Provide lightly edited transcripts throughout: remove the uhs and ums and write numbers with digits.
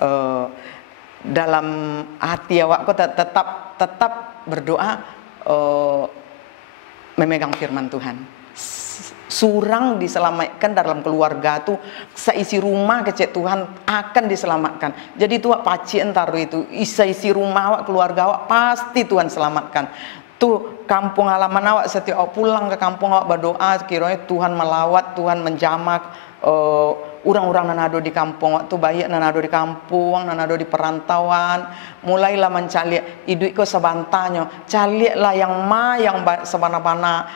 eh, dalam hati awakku tetap berdoa, memegang firman Tuhan. Surang diselamatkan dalam keluarga tuh, seisi rumah kecil Tuhan akan diselamatkan. Jadi tuh paci entaru itu isi rumah awak, keluarga awak pasti Tuhan selamatkan. Tuh kampung halaman awak, setiap awak pulang ke kampung awak berdoa, kiranya Tuhan melawat, Tuhan menjamak orang-orang nanado di kampung waktu banyak nanado di kampung, nanado di perantauan. Mulailah mencari iduit ko sebantanyo, carilah yang sabana-bana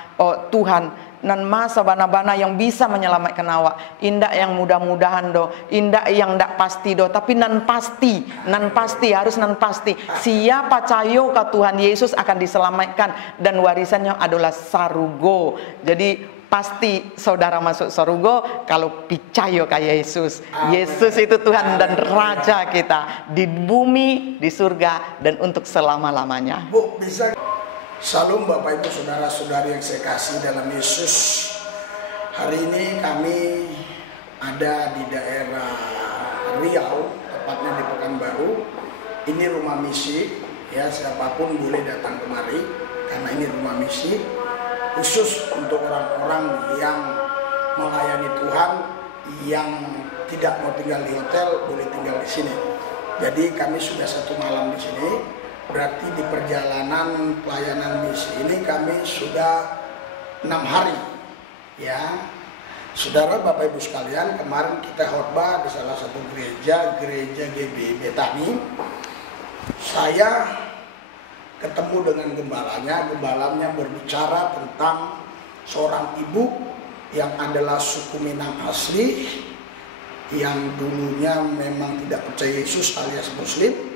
Tuhan, nan ma sabana-bana yang bisa menyelamatkan awak. Indak yang mudah-mudahan do, indak yang ndak pasti do, tapi nan pasti, harus nan pasti. Siapa cayo ke Tuhan Yesus akan diselamatkan, dan warisannya adalah sarugo. Jadi pasti saudara masuk surga kalau percaya ke Yesus. Yesus itu Tuhan dan Raja kita di bumi, di surga, dan untuk selama-lamanya. Bu, bisa. Salam Bapak Ibu Saudara-saudari yang saya kasih dalam Yesus. Hari ini kami ada di daerah Riau, tepatnya di Pekanbaru. Ini rumah misi, ya, siapapun boleh datang kemari karena ini rumah misi khusus untuk orang-orang yang melayani Tuhan, yang tidak mau tinggal di hotel, boleh tinggal di sini. Jadi kami sudah 1 malam di sini. Berarti di perjalanan pelayanan misi ini kami sudah 6 hari, ya. Saudara Bapak Ibu sekalian, kemarin kita khotbah di salah satu gereja GB Betani. Saya ketemu dengan gembalanya berbicara tentang seorang ibu yang adalah suku Minang asli, yang dulunya memang tidak percaya Yesus alias Muslim.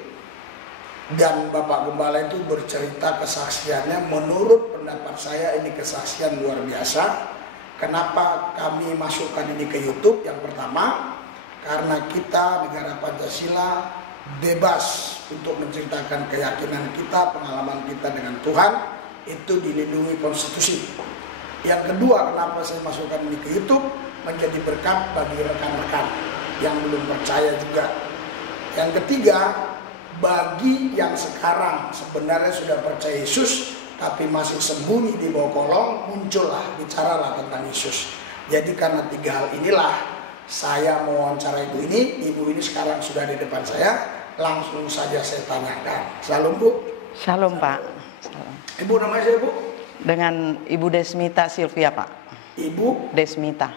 Dan Bapak Gembala itu bercerita kesaksiannya. Menurut pendapat saya ini kesaksian luar biasa. Kenapa kami masukkan ini ke YouTube? Yang pertama, karena kita negara Pancasila bebas untuk menceritakan keyakinan kita, pengalaman kita dengan Tuhan, itu dilindungi konstitusi. Yang kedua, kenapa saya masukkan ini ke YouTube? Menjadi berkat bagi rekan-rekan yang belum percaya juga. Yang ketiga, bagi yang sekarang sebenarnya sudah percaya Yesus tapi masih sembunyi di bawah kolong, muncullah, bicaralah tentang Yesus. Jadi karena 3 hal inilah saya mewawancara ibu ini. Ibu ini sekarang sudah di depan saya. Langsung saja saya tanyakan. Salam Bu. Shalom Pak. Salam. Ibu namanya siapa Bu? Dengan Ibu Desmita Sylvia Pak. Ibu Desmita.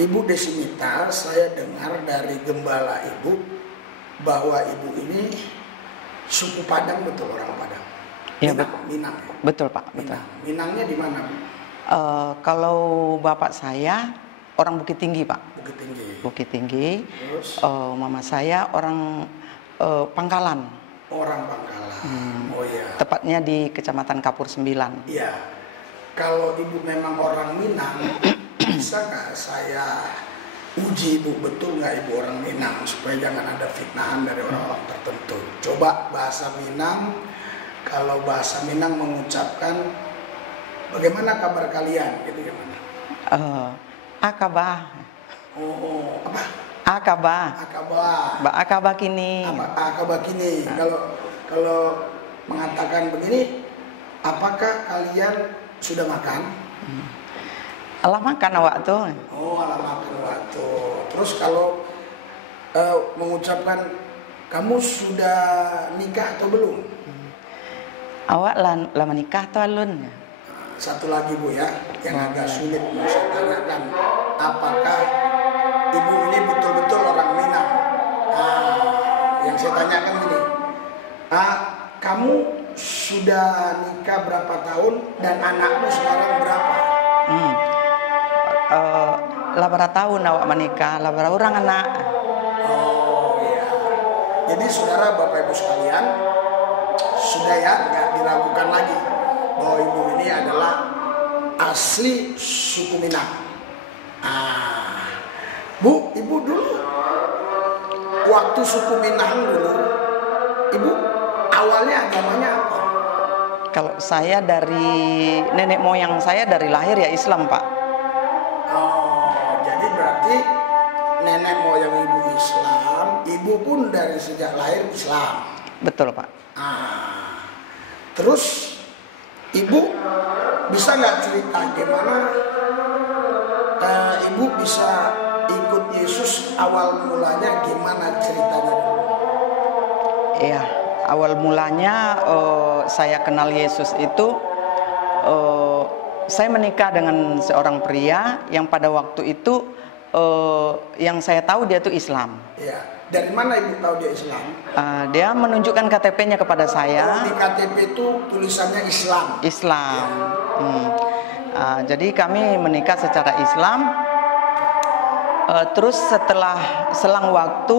Ibu Desmita, saya dengar dari gembala ibu bahwa ibu ini suku Padang, betul, orang Padang? Ya, Minang. Betul Pak. Betul. Minangnya di mana? Kalau bapak saya orang Bukit Tinggi Pak. Bukit Tinggi. Terus? Mama saya orang Pangkalan. Orang Pangkalan. Oh iya. Tepatnya di Kecamatan Kapur 9. Iya. Kalau ibu memang orang Minang, bisa nggak saya uji ibu, betul nggak ibu orang Minang, supaya jangan ada fitnahan dari orang-orang tertentu. Coba bahasa Minang, kalau bahasa Minang mengucapkan bagaimana kabar kalian, gitu gimana? Akabah. Oh, apa? Akabah. Ba akabah kini. Akabah kini. Kalau mengatakan begini, apakah kalian sudah makan? Alah makan awak tuh. Oh, alah makan waktu. Terus kalau mengucapkan kamu sudah nikah atau belum? Awak lah menikah tuh alun. Satu lagi Bu ya, yang agak sulit mau saya tanyakan. Apakah ibu ini betul-betul orang Minang? Yang saya tanyakan gini, kamu sudah nikah berapa tahun dan anakmu sekarang berapa? Labara tahun awak menikah, labara orang anak. Oh iya. Jadi saudara Bapak Ibu sekalian, sudah ya, nggak diragukan lagi bahwa ibu ini adalah asli suku Minang. Bu, ibu dulu waktu suku Minang dulu, ibu awalnya agamanya apa? Kalau saya dari nenek moyang saya dari lahir ya Islam Pak. Oh, jadi berarti nenek moyang kalau yang ibu Islam, ibu pun dari sejak lahir Islam. Betul, Pak. Terus ibu bisa nggak cerita gimana ibu bisa ikut Yesus, awal mulanya gimana ceritanya dulu? Iya, awal mulanya saya kenal Yesus itu saya menikah dengan seorang pria yang pada waktu itu yang saya tahu dia itu Islam. Iya. Dari mana ibu tahu dia Islam? Dia menunjukkan KTP-nya kepada saya. Di KTP itu tulisannya Islam. Islam. Jadi kami menikah secara Islam. Terus setelah selang waktu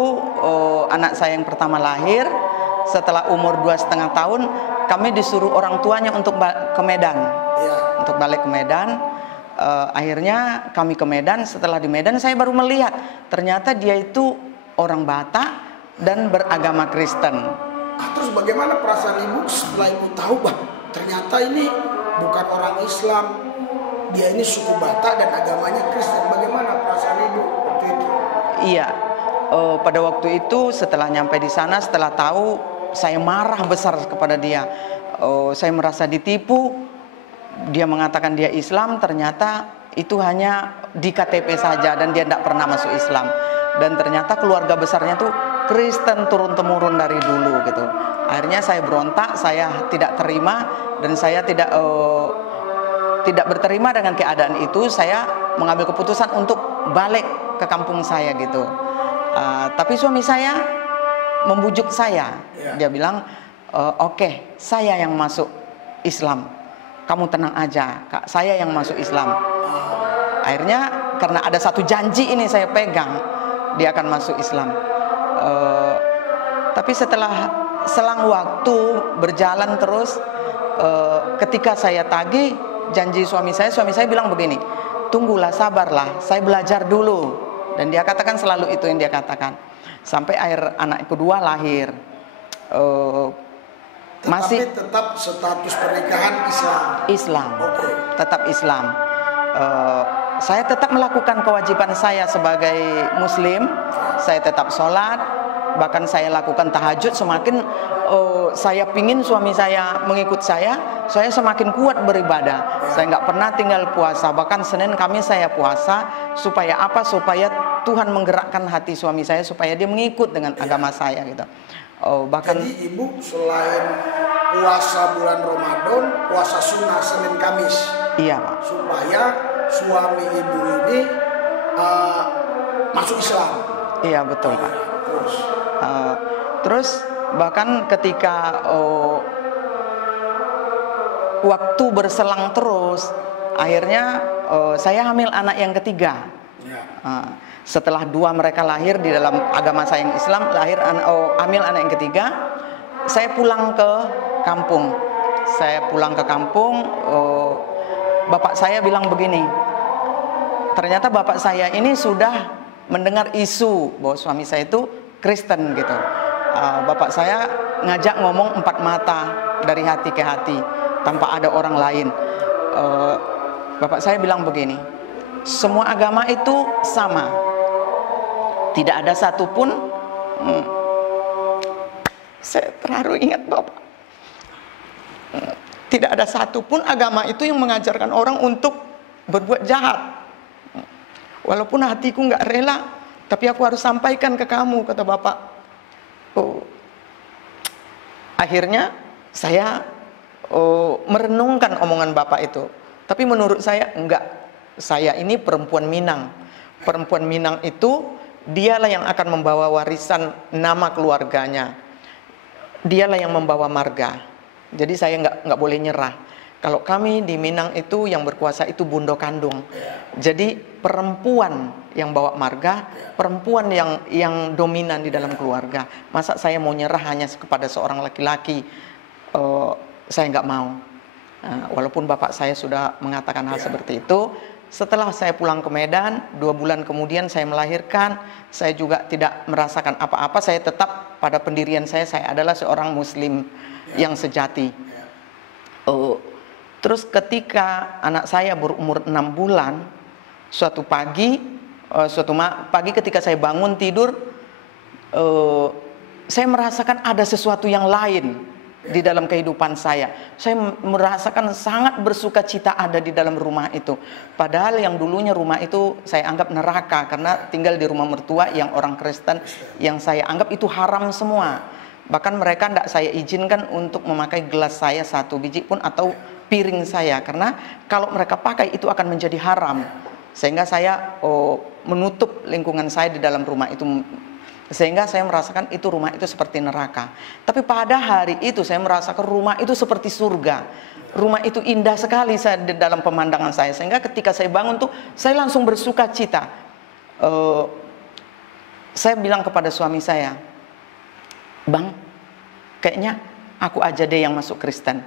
anak saya yang pertama lahir, setelah umur 2,5 tahun, kami disuruh orang tuanya untuk ke Medan, untuk balik ke Medan. Akhirnya kami ke Medan. Setelah di Medan saya baru melihat ternyata dia itu orang Batak dan beragama Kristen. Terus bagaimana perasaan ibu setelah ibu tahu ternyata ini bukan orang Islam, dia ini suku Batak dan agamanya Kristen? Bagaimana perasaan ibu waktu itu? Iya, pada waktu itu setelah nyampe di sana, setelah tahu, saya marah besar kepada dia. Saya merasa ditipu. Dia mengatakan dia Islam, ternyata itu hanya di KTP saja dan dia tidak pernah masuk Islam. Dan ternyata keluarga besarnya tuh Kristen turun-temurun dari dulu gitu. Akhirnya saya berontak, saya tidak terima dan saya tidak berterima dengan keadaan itu. Saya mengambil keputusan untuk balik ke kampung saya gitu. Tapi suami saya membujuk saya. Dia bilang, oke, saya yang masuk Islam. Kamu tenang aja, Kak, saya yang masuk Islam. Akhirnya karena ada satu janji ini saya pegang, dia akan masuk Islam. Tapi setelah selang waktu berjalan terus, ketika saya tagih janji suami saya bilang begini, tunggulah, sabarlah, saya belajar dulu. Dan dia katakan selalu itu yang dia katakan. Sampai anak kedua lahir. Masih tetap status pernikahan Islam. Okay. Tetap Islam. Saya tetap melakukan kewajiban saya sebagai Muslim. Saya tetap sholat, bahkan saya lakukan tahajud. Semakin saya pingin suami saya mengikut saya semakin kuat beribadah. Saya nggak pernah tinggal puasa. Bahkan Senin Kamis saya puasa. Supaya apa? Supaya Tuhan menggerakkan hati suami saya supaya dia mengikut dengan agama saya gitu. Bahkan jadi ibu selain puasa bulan Ramadan, puasa sunnah Senin Kamis. Iya, Pak. Supaya suami ibu ini masuk Islam. Iya, betul, Pak. Terus bahkan ketika waktu berselang terus, akhirnya saya hamil anak yang ketiga. Setelah 2 mereka lahir di dalam agama saya yang Islam, hamil anak yang ketiga, saya pulang ke kampung. Bapak saya bilang begini, ternyata bapak saya ini sudah mendengar isu bahwa suami saya itu Kristen gitu. Bapak saya ngajak ngomong 4 mata dari hati ke hati tanpa ada orang lain. Bapak saya bilang begini, semua agama itu sama, tidak ada satupun. Saya terharu ingat Bapak. Tidak ada satupun agama itu yang mengajarkan orang untuk berbuat jahat. Walaupun hatiku nggak rela, tapi aku harus sampaikan ke kamu, kata Bapak. Akhirnya saya merenungkan omongan Bapak itu. Tapi menurut saya enggak. Saya ini perempuan Minang. Perempuan Minang itu dialah yang akan membawa warisan nama keluarganya. Dialah yang membawa marga. Jadi saya nggak boleh nyerah. Kalau kami di Minang itu yang berkuasa itu bundo kandung. Jadi perempuan yang bawa marga, perempuan yang dominan di dalam keluarga. Masa saya mau nyerah hanya kepada seorang laki-laki? Saya nggak mau. Walaupun bapak saya sudah mengatakan hal seperti itu. Setelah saya pulang ke Medan, 2 bulan kemudian saya melahirkan. Saya juga tidak merasakan apa-apa. Saya tetap pada pendirian saya adalah seorang Muslim yang sejati. Terus ketika anak saya berumur 6 bulan, suatu pagi suatu pagi ketika saya bangun tidur, saya merasakan ada sesuatu yang lain di dalam kehidupan saya. Saya merasakan sangat bersuka cita ada di dalam rumah itu. Padahal yang dulunya rumah itu saya anggap neraka karena tinggal di rumah mertua yang orang Kristen, yang saya anggap itu haram semua. Bahkan mereka tidak saya izinkan untuk memakai gelas saya satu biji pun atau piring saya, karena kalau mereka pakai itu akan menjadi haram. Sehingga saya menutup lingkungan saya di dalam rumah itu, sehingga saya merasakan itu rumah itu seperti neraka. Tapi pada hari itu saya merasakan rumah itu seperti surga. Rumah itu indah sekali di dalam pemandangan saya. Sehingga ketika saya bangun tuh saya langsung bersuka cita. Saya bilang kepada suami saya, "Bang, kayaknya aku aja deh yang masuk Kristen."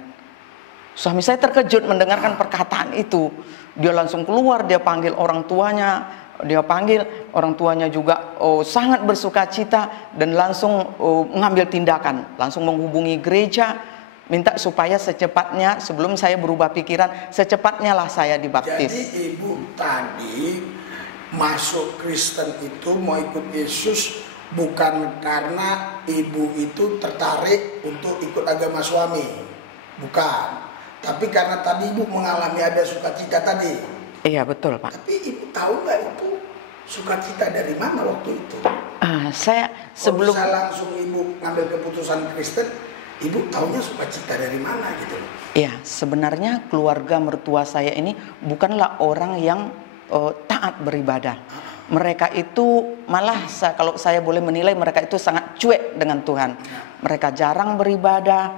Suami saya terkejut mendengarkan perkataan itu. Dia langsung keluar, dia panggil orang tuanya. Dia panggil orang tuanya juga sangat bersuka cita dan langsung mengambil tindakan, langsung menghubungi gereja, minta supaya secepatnya, sebelum saya berubah pikiran, secepatnya lah saya dibaptis. Jadi ibu tadi masuk Kristen itu mau ikut Yesus bukan karena ibu itu tertarik untuk ikut agama suami, bukan, tapi karena tadi ibu mengalami ada sukacita tadi. Iya betul Pak. Tapi ibu tahu nggak itu sukacita dari mana waktu itu? Saya sebelum bisa langsung ibu ngambil keputusan Kristen, ibu tahunya sukacita dari mana gitu? Iya, sebenarnya keluarga mertua saya ini bukanlah orang yang taat beribadah. Mereka itu malah kalau saya boleh menilai, mereka itu sangat cuek dengan Tuhan. Mereka jarang beribadah,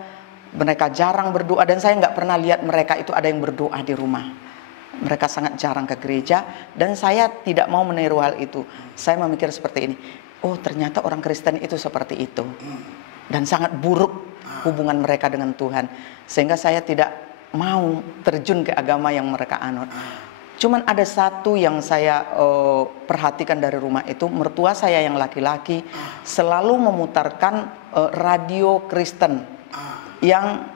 mereka jarang berdoa, dan saya nggak pernah lihat mereka itu ada yang berdoa di rumah. Mereka sangat jarang ke gereja, dan saya tidak mau meniru hal itu. Saya memikir seperti ini, oh ternyata orang Kristen itu seperti itu, dan sangat buruk hubungan mereka dengan Tuhan, sehingga saya tidak mau terjun ke agama yang mereka anut. Cuman ada satu yang saya perhatikan dari rumah itu, mertua saya yang laki-laki selalu memutarkan radio Kristen yang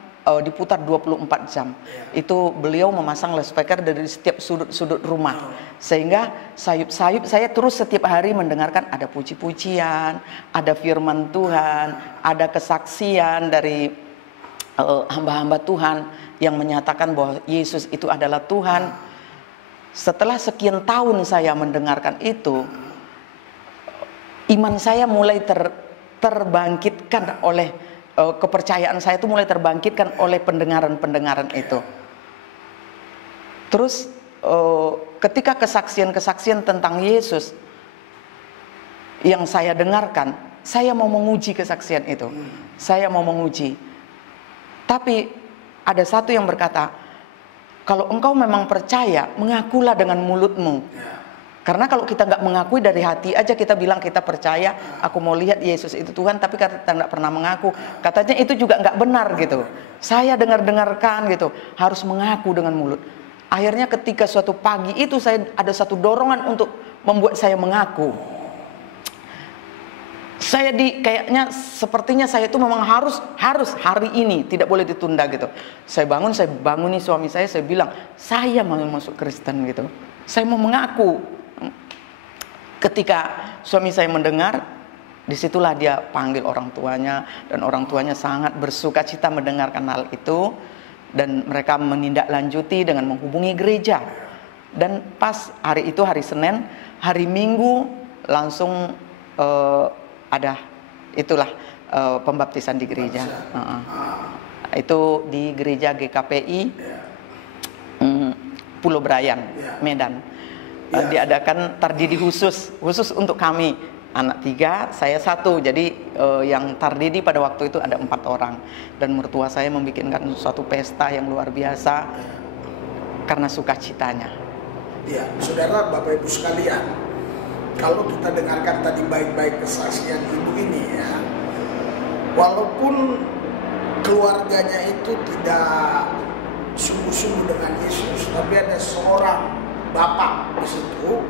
diputar 24 jam. Itu beliau memasang loudspeaker dari setiap sudut-sudut rumah, sehingga sayup-sayup saya terus setiap hari mendengarkan ada puji-pujian, ada firman Tuhan, ada kesaksian dari hamba-hamba Tuhan yang menyatakan bahwa Yesus itu adalah Tuhan. Setelah sekian tahun saya mendengarkan itu, iman saya mulai terbangkitkan oleh kepercayaan saya itu mulai terbangkitkan oleh pendengaran-pendengaran itu. Terus ketika kesaksian-kesaksian tentang Yesus yang saya dengarkan, saya mau menguji kesaksian itu. Saya mau menguji. Tapi ada satu yang berkata, kalau engkau memang percaya, mengakulah dengan mulutmu. Karena kalau kita nggak mengakui dari hati aja, kita bilang kita percaya, aku mau lihat Yesus itu Tuhan, tapi kita nggak pernah mengaku, katanya itu juga nggak benar gitu. Saya dengarkan gitu, harus mengaku dengan mulut. Akhirnya ketika suatu pagi itu saya ada satu dorongan untuk membuat saya mengaku. Saya kayaknya sepertinya saya itu memang harus hari ini, tidak boleh ditunda gitu. Saya banguni suami saya bilang, saya mau masuk Kristen gitu. Saya mau mengaku. Ketika suami saya mendengar, disitulah dia panggil orang tuanya, dan orang tuanya sangat bersuka cita mendengarkan hal itu, dan mereka menindaklanjuti dengan menghubungi gereja. Dan pas hari itu hari Senin, hari Minggu langsung ada itulah pembaptisan di gereja. Itu di gereja GKPI Pulau Brayan, Medan. Diadakan tardidi khusus untuk kami, anak 3, saya 1. Jadi yang tardidi pada waktu itu ada 4 orang, dan mertua saya membikinkan suatu pesta yang luar biasa karena sukacitanya. Ya, saudara, Bapak Ibu sekalian, kalau kita dengarkan tadi baik-baik kesaksian ibu ini ya, walaupun keluarganya itu tidak sungguh-sungguh dengan Yesus, tapi ada seorang bapak di situ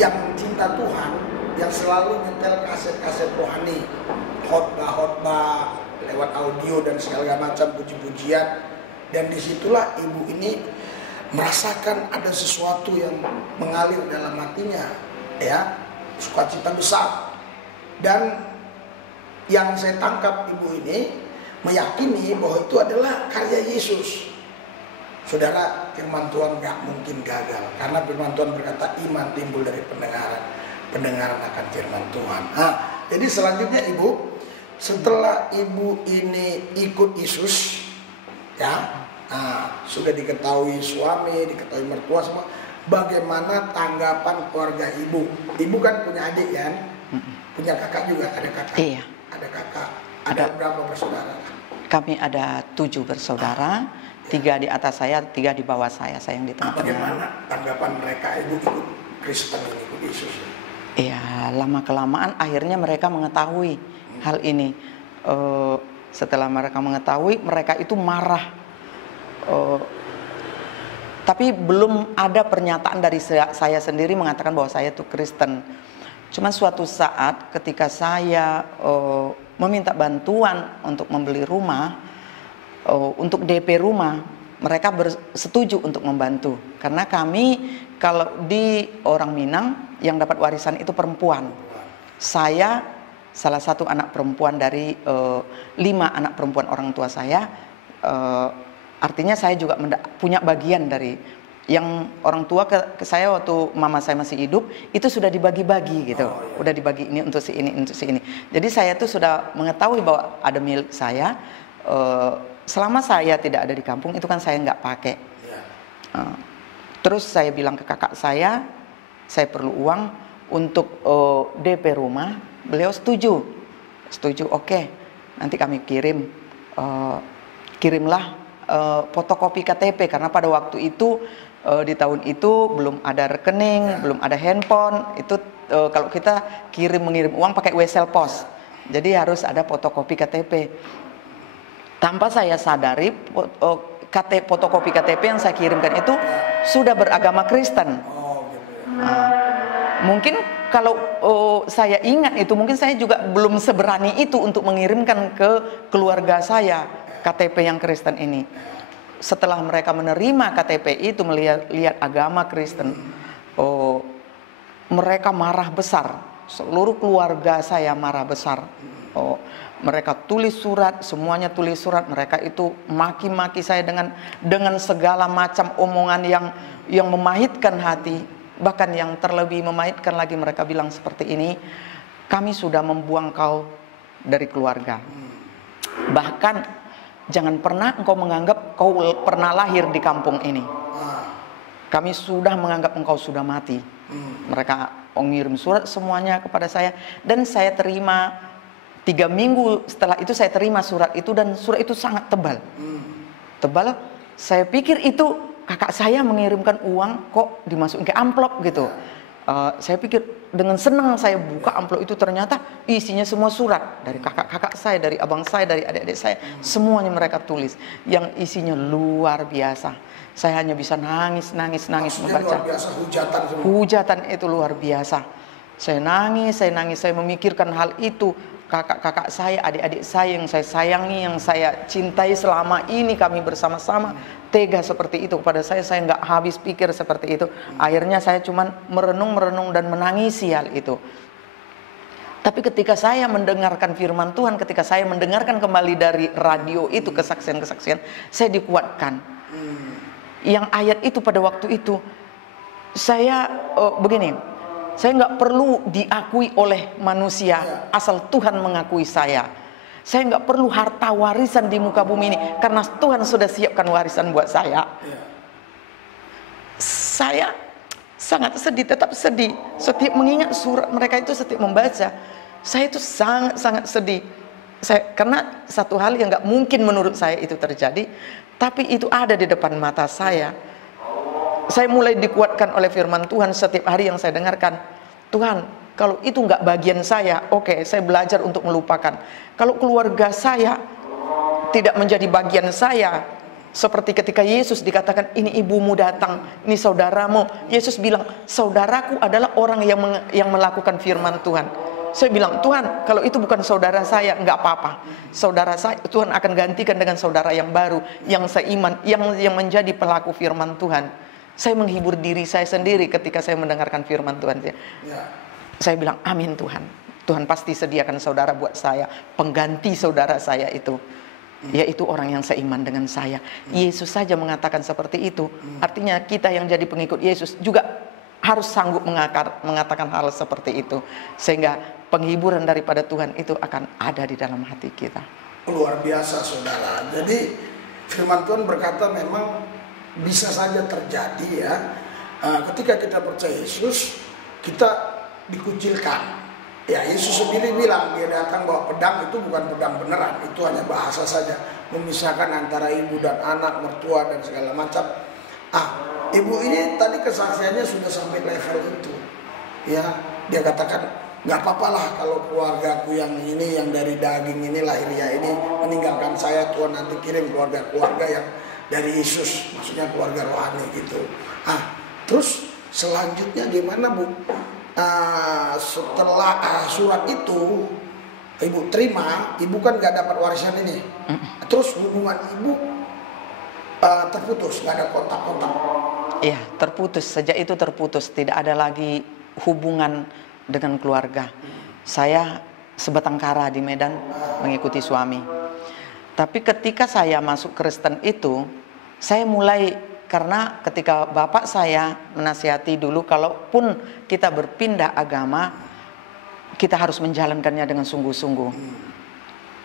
yang cinta Tuhan, yang selalu nyetel kaset-kaset rohani, khotbah lewat audio dan segala macam puji-pujian. Dan disitulah ibu ini merasakan ada sesuatu yang mengalir dalam hatinya. ya, sukacita besar. Dan yang saya tangkap ibu ini meyakini bahwa itu adalah karya Yesus. Saudara, firman Tuhan gak mungkin gagal, karena firman Tuhan berkata iman timbul dari pendengaran akan firman Tuhan. Nah, jadi selanjutnya ibu, setelah ibu ini ikut Yesus, ya, sudah diketahui suami, diketahui mertua semua, bagaimana tanggapan keluarga ibu? Ibu kan punya adik kan? Punya kakak juga, ada kakak? Iya. Ada kakak, ada berapa bersaudara? Kami ada 7 bersaudara, 3 di atas saya, 3 di bawah saya yang di tengah-tengah. Bagaimana tanggapan mereka ibu ikut Kristen ini, ikut Yesus? Ya, lama-kelamaan akhirnya mereka mengetahui hal ini. Setelah mereka mengetahui, mereka itu marah. Tapi belum ada pernyataan dari saya sendiri mengatakan bahwa saya itu Kristen. Cuma suatu saat ketika saya meminta bantuan untuk membeli rumah, untuk DP rumah, mereka bersetuju untuk membantu. Karena kami kalau di orang Minang yang dapat warisan itu perempuan. Saya salah satu anak perempuan dari 5 anak perempuan orang tua saya. Artinya saya juga punya bagian dari yang orang tua ke saya waktu mama saya masih hidup itu sudah dibagi-bagi gitu. Udah dibagi ini untuk si ini, untuk si ini. Jadi saya tuh sudah mengetahui bahwa ada milik saya. Selama saya tidak ada di kampung itu kan saya nggak pakai. Terus saya bilang ke kakak saya perlu uang untuk DP rumah. Beliau setuju, oke. Nanti kami kirimlah fotokopi KTP, karena pada waktu itu di tahun itu belum ada rekening, belum ada handphone. Itu kalau kita mengirim uang pakai wesel pos, jadi harus ada fotokopi KTP. Tanpa saya sadari fotokopi KTP yang saya kirimkan itu sudah beragama Kristen. Mungkin kalau saya ingat itu, mungkin saya juga belum seberani itu untuk mengirimkan ke keluarga saya KTP yang Kristen ini. Setelah mereka menerima KTP itu, melihat agama Kristen, mereka marah besar. Seluruh keluarga saya marah besar. Mereka tulis surat, semuanya tulis surat. Mereka itu maki-maki saya dengan segala macam omongan yang memahitkan hati. Bahkan yang terlebih memahitkan lagi, mereka bilang seperti ini, kami sudah membuang kau dari keluarga. Bahkan jangan pernah engkau menganggap kau pernah lahir di kampung ini. Kami sudah menganggap engkau sudah mati. Mereka mengirim surat semuanya kepada saya, dan saya terima. 3 minggu setelah itu saya terima surat itu, dan surat itu sangat tebal. Saya pikir itu kakak saya mengirimkan uang, kok dimasukin ke amplop gitu. Saya pikir dengan senang saya buka amplop itu, ternyata isinya semua surat dari kakak-kakak saya, dari abang saya, dari adik-adik saya. Semuanya mereka tulis, yang isinya luar biasa. Saya hanya bisa nangis membaca. Luar biasa, hujatan itu luar biasa. Saya nangis, saya memikirkan hal itu. Kakak-kakak saya, adik-adik saya yang saya sayangi, yang saya cintai selama ini, kami bersama-sama tega seperti itu kepada saya nggak habis pikir seperti itu. Akhirnya saya cuma merenung dan menangisi hal itu. Tapi ketika saya mendengarkan firman Tuhan, ketika saya mendengarkan kembali dari radio itu kesaksian-kesaksian, saya dikuatkan. Yang ayat itu pada waktu itu, saya begini, saya nggak perlu diakui oleh manusia, asal Tuhan mengakui saya. Saya nggak perlu harta warisan di muka bumi ini, karena Tuhan sudah siapkan warisan buat saya. Saya sangat sedih, tetap sedih. Setiap mengingat surat mereka itu, setiap membaca, saya itu sangat sedih. Karena satu hal yang nggak mungkin menurut saya itu terjadi, tapi itu ada di depan mata saya. Saya mulai dikuatkan oleh firman Tuhan setiap hari yang saya dengarkan. Tuhan, kalau itu nggak bagian saya, oke, saya belajar untuk melupakan. Kalau keluarga saya tidak menjadi bagian saya, seperti ketika Yesus dikatakan, ini ibumu datang, ini saudaramu. Yesus bilang, saudaraku adalah orang yang melakukan firman Tuhan. Saya bilang, Tuhan, kalau itu bukan saudara saya, nggak apa-apa. Saudara saya, Tuhan akan gantikan dengan saudara yang baru, yang seiman, yang menjadi pelaku firman Tuhan. Saya menghibur diri saya sendiri ketika saya mendengarkan firman Tuhan. Saya bilang, amin Tuhan. Tuhan pasti sediakan saudara buat saya, pengganti saudara saya itu, yaitu orang yang seiman dengan saya. Yesus saja mengatakan seperti itu. Artinya kita yang jadi pengikut Yesus juga harus sanggup mengatakan hal seperti itu. Sehingga penghiburan daripada Tuhan itu akan ada di dalam hati kita. Luar biasa saudara. Jadi firman Tuhan berkata memang bisa saja terjadi ya. Ketika kita percaya Yesus, kita dikucilkan. Ya, Yesus sendiri bilang dia datang bawa pedang, itu bukan pedang beneran, itu hanya bahasa saja, memisahkan antara ibu dan anak, mertua dan segala macam. Ibu ini tadi kesaksiannya sudah sampai level itu. Ya, dia katakan nggak apa-apa lah kalau keluargaku yang ini, yang dari daging ini, lahiriah ini meninggalkan saya, Tuhan nanti kirim keluarga-keluarga yang dari Yesus, maksudnya keluarga rohani gitu. Terus selanjutnya gimana Bu? Setelah surat itu ibu terima, ibu kan gak dapat warisan ini. Terus hubungan ibu terputus, gak ada kontak-kontak. Iya, terputus. Sejak itu terputus, tidak ada lagi hubungan dengan keluarga. Saya sebatang kara di Medan mengikuti suami. Tapi ketika saya masuk Kristen itu, saya mulai, karena ketika bapak saya menasihati dulu, kalaupun kita berpindah agama, kita harus menjalankannya dengan sungguh-sungguh.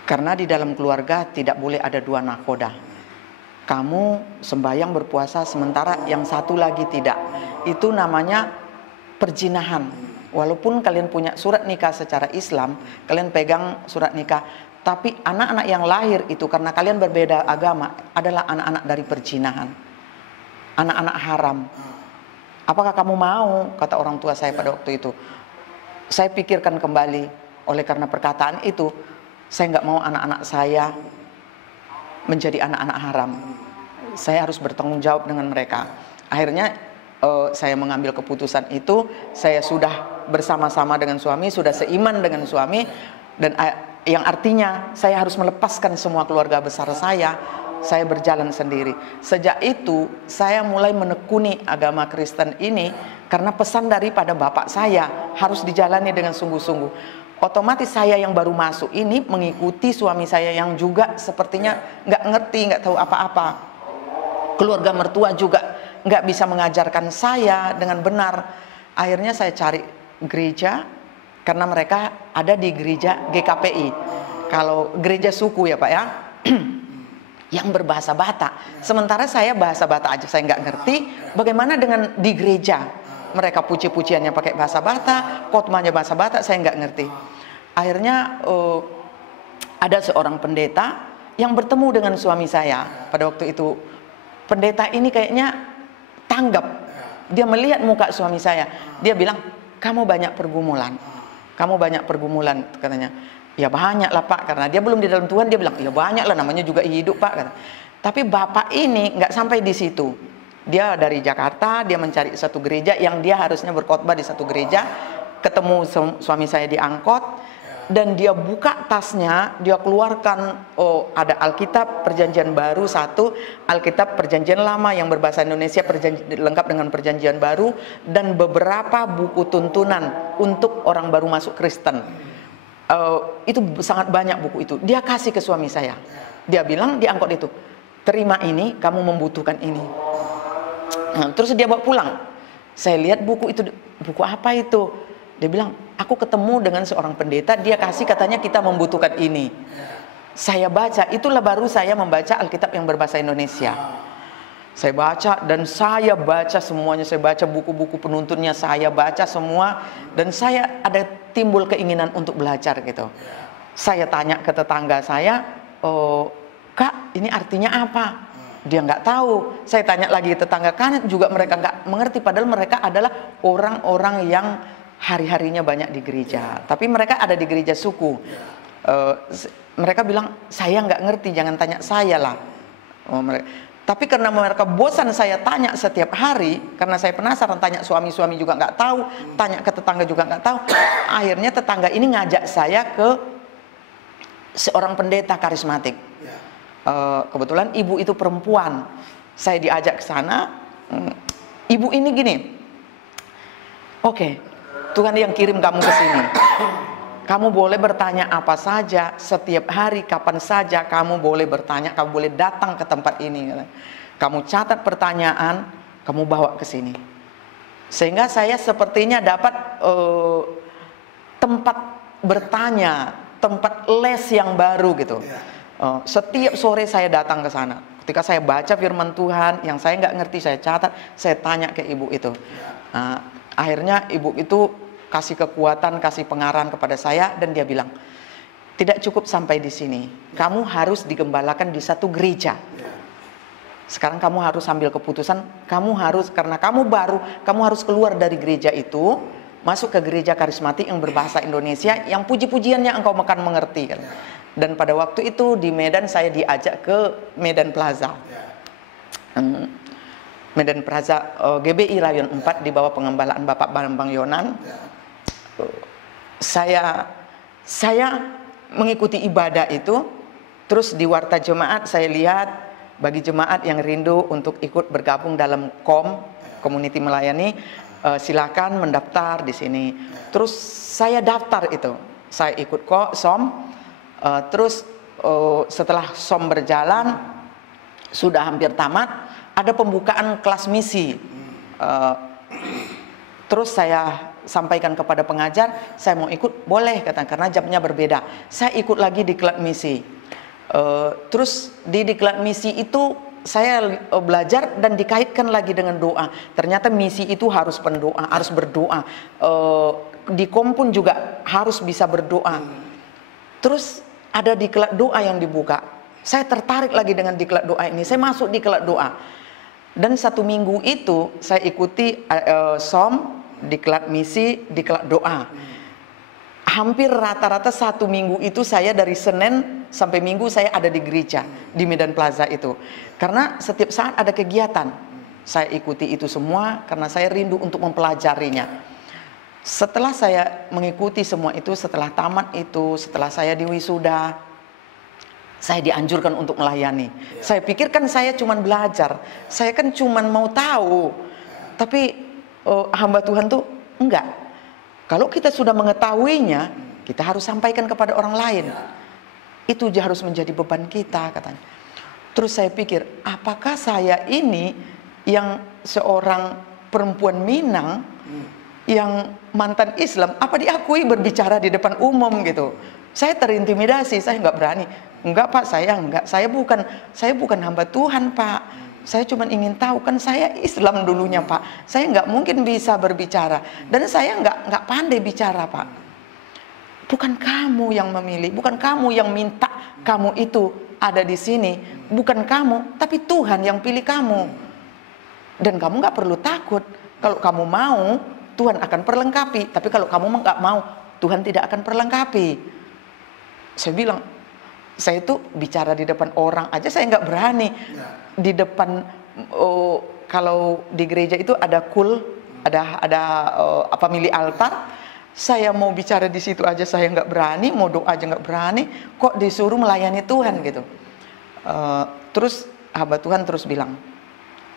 Karena di dalam keluarga tidak boleh ada dua nakoda. Kamu sembahyang berpuasa sementara yang satu lagi tidak. Itu namanya perzinahan. Walaupun kalian punya surat nikah secara Islam, kalian pegang surat nikah, tapi anak-anak yang lahir itu karena kalian berbeda agama adalah anak-anak dari perzinahan. Anak-anak haram. Apakah kamu mau? Kata orang tua saya pada waktu itu. Saya pikirkan kembali. Oleh karena perkataan itu, saya nggak mau anak-anak saya menjadi anak-anak haram. Saya harus bertanggung jawab dengan mereka. Akhirnya saya mengambil keputusan itu. Saya sudah bersama-sama dengan suami, sudah seiman dengan suami, dan yang artinya saya harus melepaskan semua keluarga besar saya berjalan sendiri. Sejak itu saya mulai menekuni agama Kristen ini karena pesan daripada bapak saya harus dijalani dengan sungguh-sungguh. Otomatis saya yang baru masuk ini mengikuti suami saya yang juga sepertinya nggak ngerti, nggak tahu apa-apa. Keluarga mertua juga nggak bisa mengajarkan saya dengan benar. Akhirnya saya cari gereja karena mereka ada di gereja GKPI. Kalau gereja suku ya Pak ya. Yang berbahasa Batak. Sementara saya bahasa Batak aja saya nggak ngerti. Bagaimana dengan di gereja? Mereka puji-pujiannya pakai bahasa Batak, khotbahnya bahasa Batak, saya nggak ngerti. Akhirnya ada seorang pendeta yang bertemu dengan suami saya pada waktu itu. Pendeta ini kayaknya tanggap. Dia melihat muka suami saya. Dia bilang, kamu banyak pergumulan. Kamu banyak pergumulan, katanya. Ya banyak lah Pak, karena dia belum di dalam Tuhan. Dia bilang, ya banyak lah, namanya juga hidup Pak, kata. Tapi bapak ini nggak sampai di situ. Dia dari Jakarta, dia mencari satu gereja yang dia harusnya berkhotbah di satu gereja. Ketemu suami saya di angkot, dan dia buka tasnya, dia keluarkan, ada Alkitab Perjanjian Baru satu, Alkitab Perjanjian Lama yang berbahasa Indonesia lengkap dengan Perjanjian Baru, dan beberapa buku tuntunan untuk orang baru masuk Kristen. Itu sangat banyak buku itu. Dia kasih ke suami saya. Dia bilang di angkot itu, terima ini, kamu membutuhkan ini. Terus dia bawa pulang. Saya lihat buku itu, buku apa itu? Dia bilang, aku ketemu dengan seorang pendeta, dia kasih, katanya kita membutuhkan ini. Saya baca, itulah baru saya membaca Alkitab yang berbahasa Indonesia. Saya baca dan saya baca semuanya, saya baca buku-buku penuntunnya, saya baca semua, dan saya ada timbul keinginan untuk belajar gitu. Saya tanya ke tetangga saya, Kak, ini artinya apa? Dia nggak tahu. Saya tanya lagi tetangga kan juga mereka nggak mengerti, padahal mereka adalah orang-orang yang hari-harinya banyak di gereja, tapi mereka ada di gereja suku. Mereka bilang, saya nggak ngerti, jangan tanya saya lah. Tapi karena mereka bosan saya tanya setiap hari, karena saya penasaran, tanya suami juga nggak tahu, tanya ke tetangga juga nggak tahu. Akhirnya tetangga ini ngajak saya ke seorang pendeta karismatik. Kebetulan ibu itu perempuan. Saya diajak ke sana. ibu ini gini, oke, Tuhan yang kirim kamu ke sini. Kamu boleh bertanya apa saja, setiap hari, kapan saja kamu boleh bertanya, kamu boleh datang ke tempat ini. Kamu catat pertanyaan, kamu bawa ke sini. Sehingga saya sepertinya dapat tempat bertanya, tempat les yang baru gitu. Setiap sore saya datang ke sana. Ketika saya baca firman Tuhan, yang saya nggak ngerti saya catat, saya tanya ke ibu itu. Akhirnya ibu itu kasih kekuatan, kasih pengarahan kepada saya, dan dia bilang, tidak cukup sampai di sini. Kamu harus digembalakan di satu gereja. Sekarang kamu harus ambil keputusan, kamu harus, karena kamu baru, kamu harus keluar dari gereja itu, masuk ke gereja karismatik yang berbahasa Indonesia, yang puji-pujiannya engkau akan mengerti. Dan pada waktu itu di Medan saya diajak ke Medan Plaza. Medan Plaza GBI Rayon 4 di bawah pengembalaan Bapak Bambang Yonan. Saya mengikuti ibadah itu, terus di warta jemaat saya lihat bagi jemaat yang rindu untuk ikut bergabung dalam community melayani, silakan mendaftar di sini. Terus saya daftar itu, saya ikut SOM, terus setelah SOM berjalan sudah hampir tamat, ada pembukaan kelas misi. Terus saya sampaikan kepada pengajar, saya mau ikut, boleh kata, karena jamnya berbeda. Saya ikut lagi di diklat misi. Terus di diklat misi itu saya belajar dan dikaitkan lagi dengan doa. Ternyata misi itu harus pendoa, harus berdoa. Di pun juga harus bisa berdoa. Terus ada diklat doa yang dibuka. Saya tertarik lagi dengan diklat doa ini. Saya masuk diklat doa. Dan 1 minggu itu saya ikuti SOM, diklat misi, diklat doa. Hampir rata-rata 1 minggu itu saya dari Senin sampai Minggu saya ada di gereja di Medan Plaza itu. Karena setiap saat ada kegiatan. Saya ikuti itu semua karena saya rindu untuk mempelajarinya. Setelah saya mengikuti semua itu, setelah tamat itu, setelah saya diwisuda, saya dianjurkan untuk melayani. Saya pikirkan saya cuma belajar, saya kan cuma mau tahu. Tapi hamba Tuhan tuh enggak. Kalau kita sudah mengetahuinya, kita harus sampaikan kepada orang lain. Itu harus menjadi beban kita, katanya. Terus saya pikir, apakah saya ini yang seorang perempuan Minang yang mantan Islam, apa diakui berbicara di depan umum gitu? Saya terintimidasi, saya nggak berani. Enggak Pak, saya enggak. Saya bukan hamba Tuhan Pak. Saya cuma ingin tahu, kan saya Islam dulunya Pak. Saya nggak mungkin bisa berbicara. Dan saya nggak pandai bicara Pak. Bukan kamu yang memilih, bukan kamu yang minta kamu itu ada di sini. Bukan kamu, tapi Tuhan yang pilih kamu. Dan kamu nggak perlu takut. Kalau kamu mau, Tuhan akan perlengkapi. Tapi kalau kamu nggak mau, Tuhan tidak akan perlengkapi. Saya bilang, saya itu bicara di depan orang aja saya nggak berani. Di depan kalau di gereja itu ada ada family altar, saya mau bicara di situ aja saya nggak berani, mau doa aja nggak berani, kok disuruh melayani Tuhan gitu. Terus hamba Tuhan terus bilang,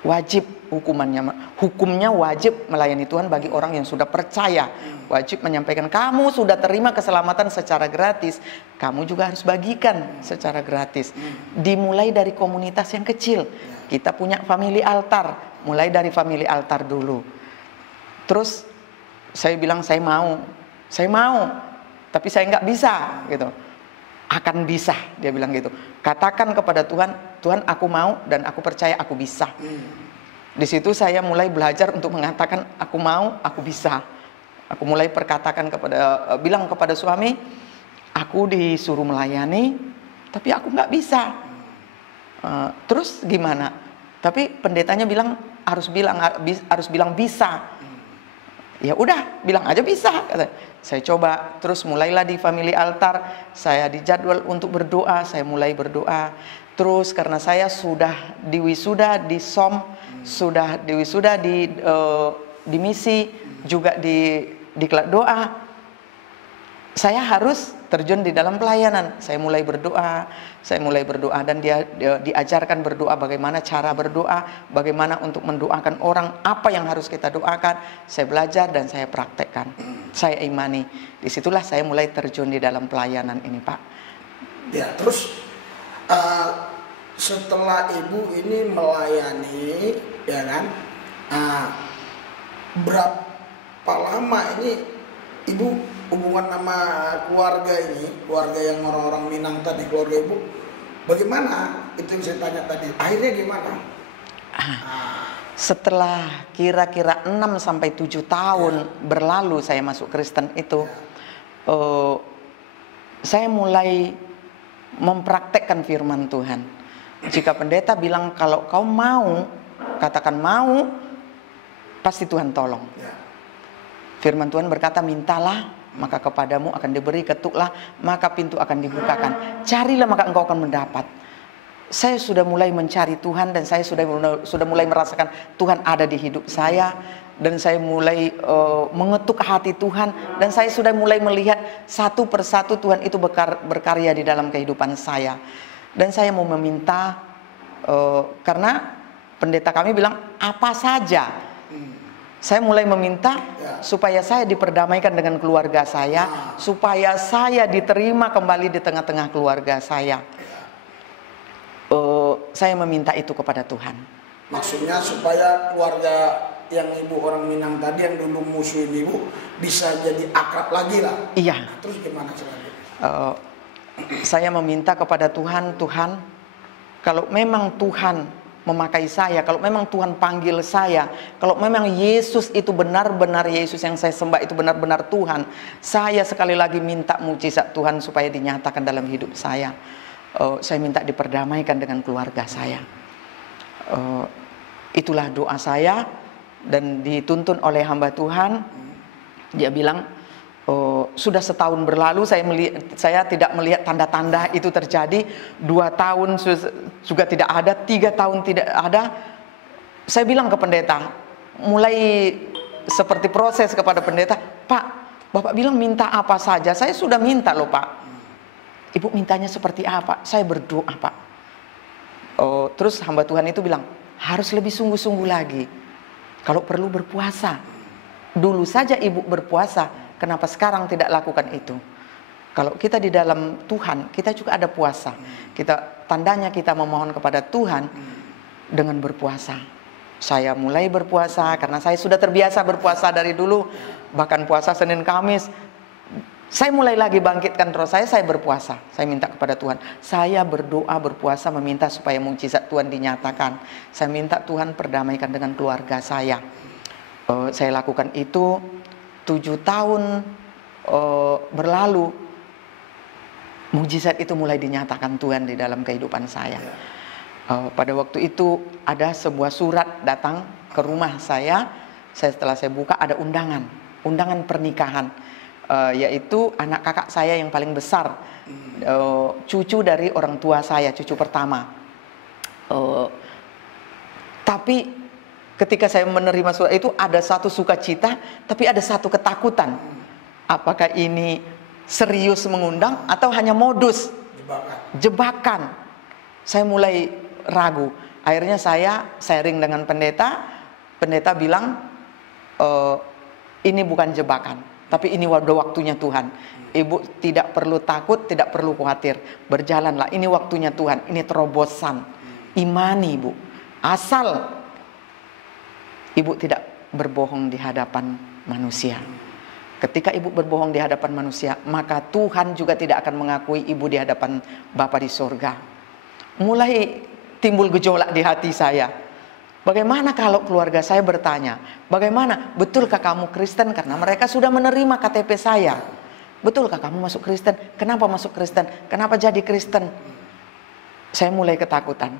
wajib hukumnya wajib melayani Tuhan bagi orang yang sudah percaya. Wajib menyampaikan, kamu sudah terima keselamatan secara gratis, kamu juga harus bagikan secara gratis. Dimulai dari komunitas yang kecil. Kita punya family altar, mulai dari family altar dulu. Terus saya bilang saya mau, tapi saya nggak bisa gitu. Akan bisa, dia bilang gitu. Katakan kepada Tuhan, Tuhan aku mau dan aku percaya aku bisa. Di situ saya mulai belajar untuk mengatakan aku mau, aku bisa. Aku mulai bilang kepada suami, aku disuruh melayani, tapi aku nggak bisa. Terus gimana? Tapi pendetanya bilang harus bilang bisa. Ya udah, bilang aja bisa. Saya coba, terus mulailah di family altar, saya dijadwal untuk berdoa, saya mulai berdoa. Terus karena saya sudah diwisuda di SOM, sudah diwisuda di misi, juga di diklat doa. saya harus terjun di dalam pelayanan. Saya mulai berdoa dan dia diajarkan berdoa, bagaimana cara berdoa, bagaimana untuk mendoakan orang, apa yang harus kita doakan. Saya belajar dan saya praktekkan. Saya imani. Disitulah saya mulai terjun di dalam pelayanan ini, Pak. Ya, terus setelah Ibu ini melayani, ya kan, berapa lama ini Ibu hubungan sama keluarga ini, keluarga yang orang-orang Minang tadi, keluarga Ibu, bagaimana? Itu yang saya tanya tadi. Akhirnya gimana? Setelah kira-kira 6-7 tahun berlalu saya masuk Kristen itu, saya mulai mempraktekkan firman Tuhan. Jika pendeta bilang kalau kau mau, katakan mau, pasti Tuhan tolong. Firman Tuhan berkata, mintalah maka kepadamu akan diberi, ketuklah maka pintu akan dibukakan, carilah maka engkau akan mendapat. Saya sudah mulai mencari Tuhan dan saya sudah mulai merasakan Tuhan ada di hidup saya, dan saya mulai mengetuk hati Tuhan, dan saya sudah mulai melihat satu persatu Tuhan itu berkarya di dalam kehidupan saya. Dan saya mau meminta, karena pendeta kami bilang apa saja. Saya mulai meminta supaya saya diperdamaikan dengan keluarga saya, supaya saya diterima kembali di tengah-tengah keluarga saya. Saya meminta itu kepada Tuhan. Maksudnya supaya keluarga yang Ibu orang Minang tadi yang dulu musuhin Ibu bisa jadi akrab lagi lah. Iya. Nah, terus gimana caranya? Saya meminta kepada Tuhan, Tuhan, kalau memang Tuhan memakai saya, kalau memang Tuhan panggil saya, kalau memang Yesus itu benar-benar Yesus yang saya sembah itu benar-benar Tuhan, saya sekali lagi minta mujizat Tuhan supaya dinyatakan dalam hidup saya. Saya minta diperdamaikan dengan keluarga saya. Itulah doa saya, dan dituntun oleh hamba Tuhan. Dia bilang, sudah setahun berlalu saya tidak melihat tanda-tanda itu terjadi. 2 tahun juga tidak ada, 3 tahun tidak ada. Saya bilang ke pendeta, mulai seperti proses kepada pendeta, Pak, Bapak bilang minta apa saja, saya sudah minta loh Pak. Ibu mintanya seperti apa? Saya berdoa Pak. Terus hamba Tuhan itu bilang, harus lebih sungguh-sungguh lagi. Kalau perlu berpuasa. Dulu saja Ibu berpuasa, kenapa sekarang tidak lakukan itu? Kalau kita di dalam Tuhan, kita juga ada puasa. Tandanya kita memohon kepada Tuhan dengan berpuasa. Saya mulai berpuasa karena saya sudah terbiasa berpuasa dari dulu. Bahkan puasa Senin Kamis. Saya mulai lagi bangkitkan roh saya berpuasa. Saya minta kepada Tuhan. Saya berdoa, berpuasa, meminta supaya mukjizat Tuhan dinyatakan. Saya minta Tuhan perdamaikan dengan keluarga saya. Saya lakukan itu 7 tahun berlalu. Mukjizat itu mulai dinyatakan Tuhan di dalam kehidupan saya. Pada waktu itu ada sebuah surat datang ke rumah saya. Setelah saya buka ada undangan pernikahan, yaitu anak kakak saya yang paling besar, cucu dari orang tua saya, cucu pertama. Tapi ketika saya menerima surat itu ada satu sukacita, tapi ada satu ketakutan. Apakah ini serius mengundang atau hanya modus jebakan? Saya mulai ragu. Akhirnya saya sharing dengan pendeta. Pendeta bilang, ini bukan jebakan, tapi ini waktunya Tuhan. Ibu tidak perlu takut, tidak perlu khawatir. Berjalanlah, ini waktunya Tuhan. Ini terobosan. Imani Ibu. Asal Ibu tidak berbohong di hadapan manusia. Ketika Ibu berbohong di hadapan manusia, maka Tuhan juga tidak akan mengakui Ibu di hadapan Bapa di sorga. Mulai timbul gejolak di hati saya. Bagaimana kalau keluarga saya bertanya, bagaimana, betulkah kamu Kristen? Karena mereka sudah menerima KTP saya. Betulkah kamu masuk Kristen? Kenapa masuk Kristen? Kenapa jadi Kristen? Saya mulai ketakutan.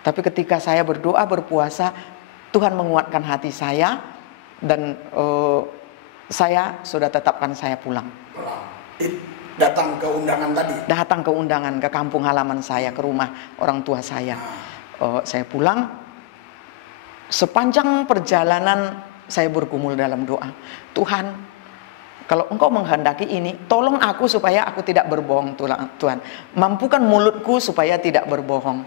Tapi ketika saya berdoa, berpuasa, Tuhan menguatkan hati saya. Dan saya sudah tetapkan saya pulang. Datang ke undangan tadi? Datang ke undangan, ke kampung halaman saya, ke rumah orang tua saya. Saya pulang. Sepanjang perjalanan saya bergumul dalam doa. Tuhan, Kalau engkau menghendaki ini, tolong aku supaya aku tidak berbohong Tuhan. Mampukan mulutku supaya tidak berbohong.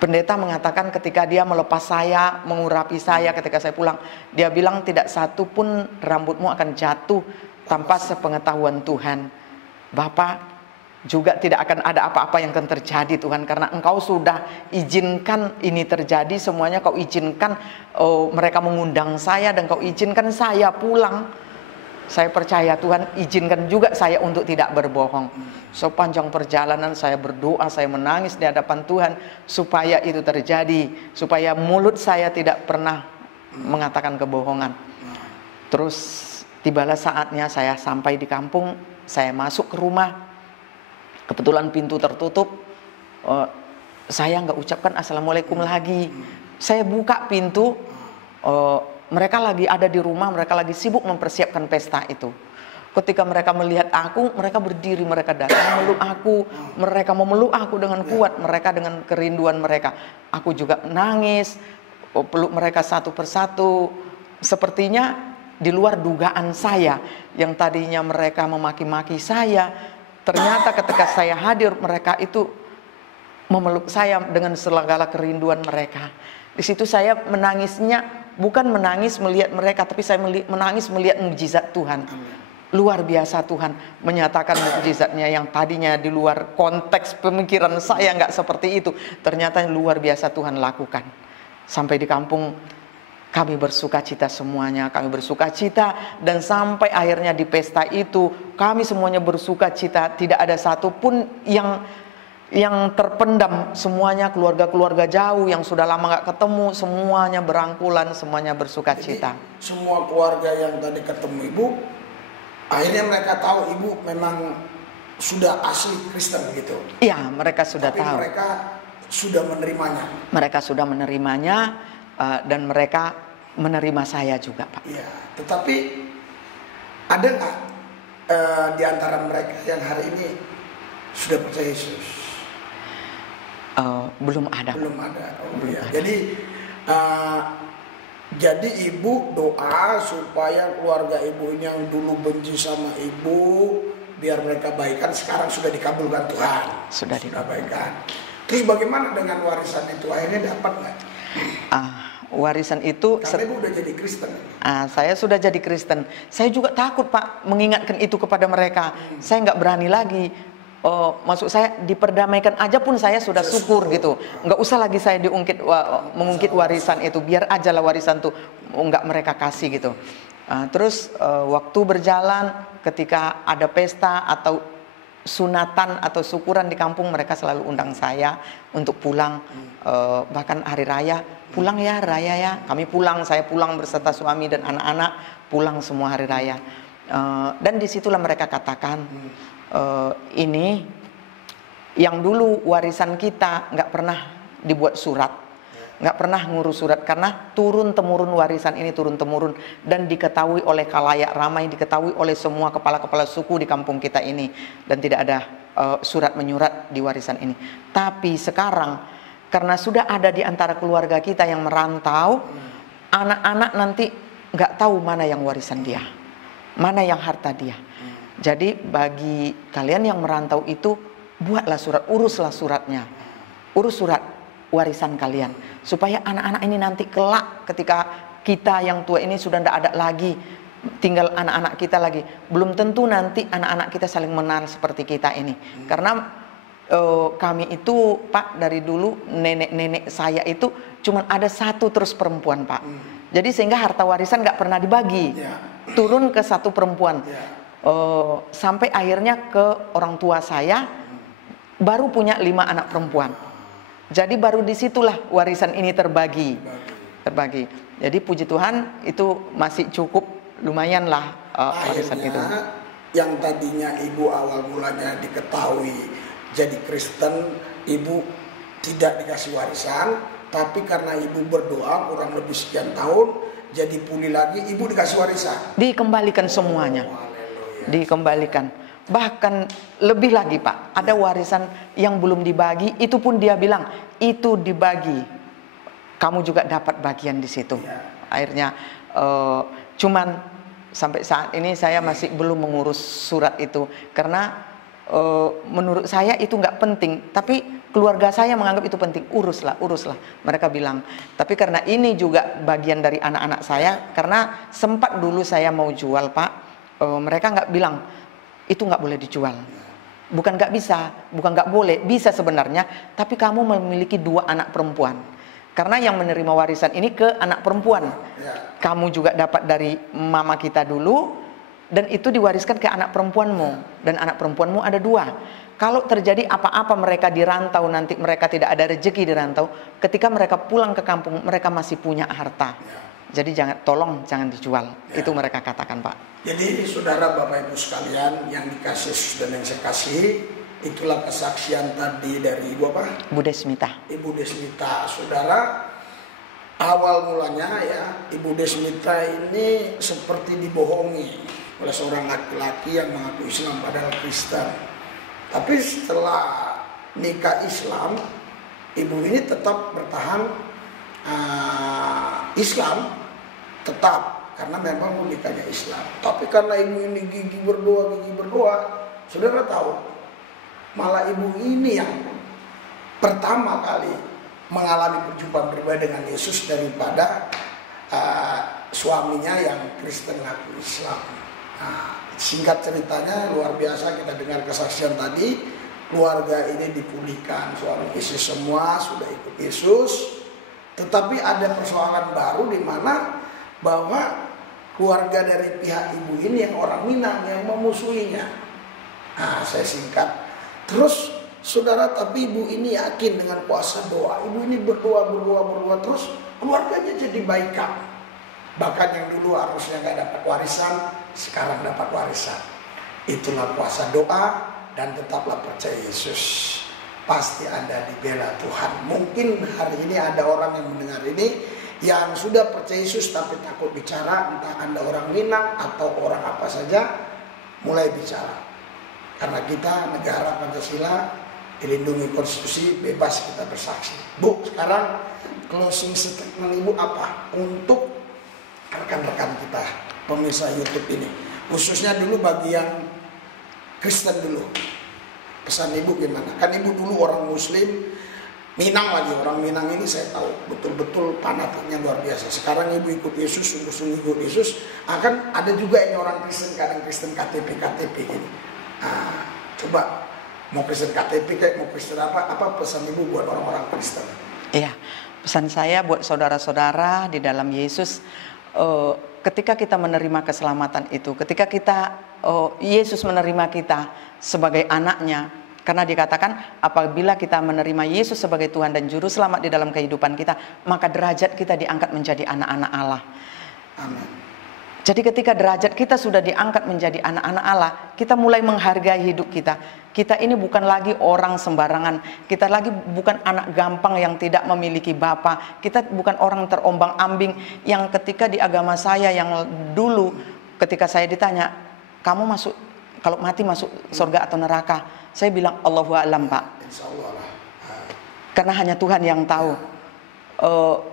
Pendeta mengatakan ketika dia melepas saya, mengurapi saya ketika saya pulang, dia bilang tidak satu pun rambutmu akan jatuh tanpa sepengetahuan Tuhan. Bapak, juga tidak akan ada apa-apa yang akan terjadi Tuhan, karena engkau sudah izinkan ini terjadi, semuanya kau izinkan. Mereka mengundang saya dan kau izinkan saya pulang. Saya percaya Tuhan izinkan juga saya untuk tidak berbohong. Sepanjang perjalanan saya berdoa, saya menangis di hadapan Tuhan supaya itu terjadi, supaya mulut saya tidak pernah mengatakan kebohongan. Terus tibalah saatnya saya sampai di kampung, saya masuk ke rumah, kebetulan pintu tertutup. Saya nggak ucapkan assalamualaikum lagi. Saya buka pintu, mereka lagi ada di rumah, mereka lagi sibuk mempersiapkan pesta itu. Ketika mereka melihat aku, mereka berdiri, mereka datang memeluk aku, mereka memeluk aku dengan kuat, mereka dengan kerinduan mereka. Aku juga nangis, peluk mereka satu persatu. Sepertinya di luar dugaan saya, yang tadinya mereka memaki-maki saya, ternyata ketika saya hadir, mereka itu memeluk saya dengan segala kerinduan mereka. Di situ saya menangisnya, bukan menangis melihat mereka, tapi saya menangis melihat mukjizat Tuhan. Luar biasa Tuhan menyatakan mukjizatnya yang tadinya di luar konteks pemikiran saya nggak seperti itu. Ternyata luar biasa Tuhan lakukan. Sampai di kampung kami bersuka cita semuanya, kami bersuka cita, dan sampai akhirnya di pesta itu kami semuanya bersuka cita. Tidak ada satupun yang terpendam, semuanya keluarga-keluarga jauh yang sudah lama nggak ketemu, semuanya berangkulan, semuanya bersuka cita. Jadi, semua keluarga yang tadi ketemu Ibu, akhirnya mereka tahu Ibu memang sudah asli Kristen gitu. Iya, mereka sudah tahu. Mereka sudah menerimanya. Mereka sudah menerimanya, dan mereka menerima saya juga, Pak. Iya, tetapi ada nggak di antara mereka yang hari ini sudah percaya Yesus? Belum ada. Belum ada. Belum Ya. ada. Jadi Ibu doa supaya keluarga Ibu yang dulu benci sama Ibu, biar mereka baikan, sekarang sudah dikabulkan Tuhan. Sudah baikan. Terus bagaimana dengan warisan itu? Akhirnya dapat nggak? Warisan itu, karena Ibu udah jadi Kristen. Saya sudah jadi Kristen. Saya juga takut Pak mengingatkan itu kepada mereka. Saya nggak berani lagi. Maksud saya diperdamaikan aja pun saya sudah syukur gitu. Nggak usah lagi saya mengungkit warisan itu. Biar aja lah warisan tuh nggak mereka kasih gitu. Terus waktu berjalan, ketika ada pesta atau sunatan atau syukuran di kampung, mereka selalu undang saya untuk pulang. Bahkan hari raya, pulang ya raya ya. Kami pulang, saya pulang beserta suami dan anak-anak, pulang semua hari raya. Dan disitulah mereka katakan, ini yang dulu warisan kita nggak pernah dibuat surat, nggak pernah ngurus surat, karena turun temurun warisan ini turun temurun dan diketahui oleh khalayak ramai, diketahui oleh semua kepala-kepala suku di kampung kita ini, dan tidak ada surat menyurat di warisan ini. Tapi sekarang karena sudah ada di antara keluarga kita yang merantau, anak-anak nanti nggak tahu mana yang warisan dia, mana yang harta dia. Jadi bagi kalian yang merantau itu, buatlah surat, uruslah suratnya, urus surat warisan kalian, supaya anak-anak ini nanti kelak ketika kita yang tua ini sudah tidak ada lagi, tinggal anak-anak kita lagi, belum tentu nanti anak-anak kita saling mengenal seperti kita ini. Karena kami itu Pak, dari dulu nenek-nenek saya itu cuma ada satu terus perempuan Pak. Jadi sehingga harta warisan nggak pernah dibagi, turun ke satu perempuan. Sampai akhirnya ke orang tua saya baru punya 5 anak perempuan. Jadi baru disitulah warisan ini terbagi. Jadi puji Tuhan itu masih cukup, lumayan lah warisan itu. Yang tadinya Ibu awal mulanya diketahui jadi Kristen, Ibu tidak dikasih warisan, tapi karena Ibu berdoa kurang lebih sekian tahun, jadi pulih lagi, Ibu dikasih warisan. Dikembalikan semuanya. Dikembalikan, bahkan lebih lagi Pak, ada warisan yang belum dibagi, itu pun dia bilang itu dibagi, kamu juga dapat bagian di situ. Akhirnya Cuman sampai saat ini saya masih belum mengurus surat itu karena menurut saya itu nggak penting, tapi keluarga saya menganggap itu penting. Uruslah mereka bilang. Tapi karena ini juga bagian dari anak-anak saya, karena sempat dulu saya mau jual Pak, mereka nggak bilang itu nggak boleh dijual. Bukan nggak bisa, bukan nggak boleh, bisa sebenarnya, tapi kamu memiliki 2 anak perempuan. Karena yang menerima warisan ini ke anak perempuan. Kamu juga dapat dari mama kita dulu, dan itu diwariskan ke anak perempuanmu. Dan anak perempuanmu ada 2. Kalau terjadi apa-apa mereka di rantau, nanti mereka tidak ada rezeki di rantau, ketika mereka pulang ke kampung, mereka masih punya harta. Jadi tolong jangan dijual. Itu mereka katakan Pak. Jadi saudara Bapak Ibu sekalian yang dikasih dan yang saya kasih, itulah kesaksian tadi dari Ibu apa? Bu Desmita. Ibu Desmita. Saudara, awal mulanya ya, Ibu Desmita ini seperti dibohongi oleh seorang laki-laki yang mengaku Islam padahal Kristen. Tapi setelah nikah Islam, ibu ini tetap bertahan Islam, tetap, karena memang nikahnya Islam. Tapi karena ibu ini gigi berdoa, saudara tahu, malah ibu ini yang pertama kali mengalami perjumpaan pribadi dengan Yesus daripada suaminya yang Kristen ngaku Islam. Singkat ceritanya luar biasa, kita dengar kesaksian tadi, keluarga ini dipulihkan, suami istri semua sudah ikut Yesus. Tetapi ada persoalan baru di mana bahwa keluarga dari pihak ibu ini yang orang Minang yang memusuhinya. Saya singkat. Terus saudara, tapi ibu ini yakin dengan kuasa doa. Ibu ini berdoa terus keluarganya jadi baikan. Bahkan yang dulu harusnya gak dapat warisan, sekarang dapat warisan. Itulah kuasa doa, dan tetaplah percaya Yesus. Pasti Anda dibela Tuhan. Mungkin hari ini ada orang yang mendengar ini yang sudah percaya Yesus tapi takut bicara, entah Anda orang Minang atau orang apa saja, mulai bicara. Karena kita negara Pancasila, dilindungi konstitusi, bebas kita bersaksi. Bu, sekarang closing statement Ibu apa untuk rekan-rekan kita pemirsa YouTube ini, khususnya dulu bagi yang Kristen dulu, pesan Ibu gimana? Kan Ibu dulu orang Muslim, Minang lagi, orang Minang ini saya tahu betul-betul fanatiknya luar biasa. Sekarang Ibu ikut Yesus, sungguh-sungguh ikut Yesus. Akan ada juga yang orang Kristen, kadang Kristen KTP gitu. Coba mau Kristen KTP kayak mau Kristen apa pesan Ibu buat orang-orang Kristen? Iya, pesan saya buat saudara-saudara di dalam Yesus, ketika kita menerima keselamatan itu, ketika Yesus menerima kita sebagai anaknya, karena dikatakan apabila kita menerima Yesus sebagai Tuhan dan Juru Selamat di dalam kehidupan kita, maka derajat kita diangkat menjadi anak-anak Allah. Amin. Jadi ketika derajat kita sudah diangkat menjadi anak-anak Allah, kita mulai menghargai hidup kita. Kita ini bukan lagi orang sembarangan. Kita lagi bukan anak gampang yang tidak memiliki bapa. Kita bukan orang terombang-ambing yang ketika di agama saya yang dulu, ketika saya ditanya, kamu masuk, kalau mati masuk surga atau neraka? Saya bilang Allahu a'lam, Pak. Karena hanya Tuhan yang tahu.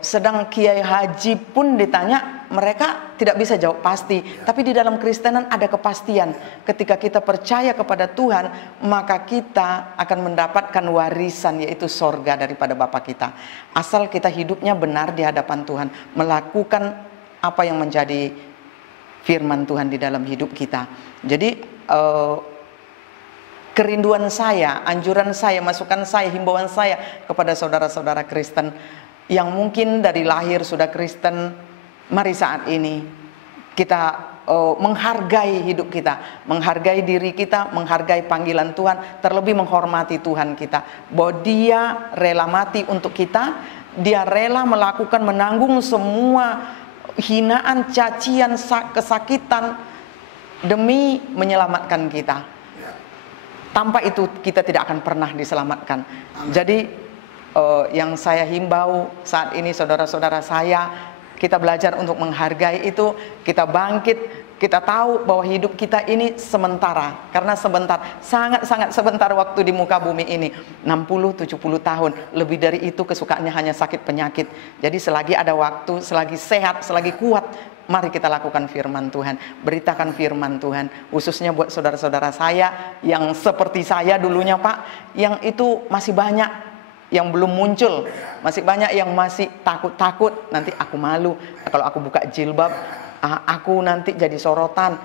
Sedang Kiai Haji pun ditanya, mereka tidak bisa jawab pasti. Tapi di dalam Kristenan ada kepastian. Ketika kita percaya kepada Tuhan, maka kita akan mendapatkan warisan, yaitu sorga daripada Bapa kita. Asal kita hidupnya benar di hadapan Tuhan, melakukan apa yang menjadi firman Tuhan di dalam hidup kita. Jadi kerinduan saya, anjuran saya, masukan saya, himbauan saya kepada saudara-saudara Kristen yang mungkin dari lahir sudah Kristen, mari saat ini kita menghargai hidup kita, menghargai diri kita, menghargai panggilan Tuhan, terlebih menghormati Tuhan kita, bahwa Dia rela mati untuk kita, Dia rela melakukan, menanggung semua hinaan, cacian, kesakitan demi menyelamatkan kita. Tanpa itu kita tidak akan pernah diselamatkan. Jadi yang saya himbau saat ini saudara-saudara saya, kita belajar untuk menghargai itu, kita bangkit kita tahu bahwa hidup kita ini sementara, karena sebentar, sangat-sangat sebentar waktu di muka bumi ini, 60-70 tahun, lebih dari itu kesukaannya hanya sakit penyakit. Jadi selagi ada waktu, selagi sehat, selagi kuat, mari kita lakukan firman Tuhan, beritakan firman Tuhan, khususnya buat saudara-saudara saya yang seperti saya dulunya Pak, yang itu masih banyak yang belum muncul, masih banyak yang masih takut-takut, nanti aku malu kalau aku buka jilbab, aku nanti jadi sorotan.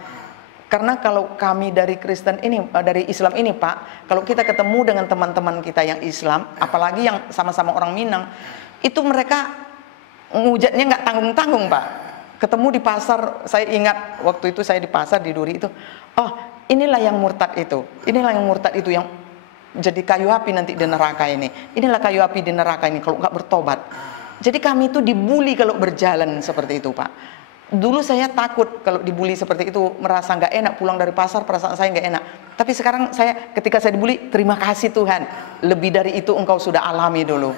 Karena kalau kami dari Kristen ini, dari Islam ini Pak, kalau kita ketemu dengan teman-teman kita yang Islam, apalagi yang sama-sama orang Minang, itu mereka ngujatnya nggak tanggung-tanggung Pak. Ketemu di pasar, saya ingat waktu itu saya di pasar di Duri itu, oh inilah yang murtad itu, inilah yang murtad itu yang jadi kayu api nanti di neraka ini, inilah kayu api di neraka ini kalau nggak bertobat. Jadi kami itu dibully kalau berjalan seperti itu Pak. Dulu saya takut kalau dibully seperti itu, merasa nggak enak pulang dari pasar, perasaan saya nggak enak. Tapi sekarang ketika saya dibully, terima kasih Tuhan, lebih dari itu engkau sudah alami dulu.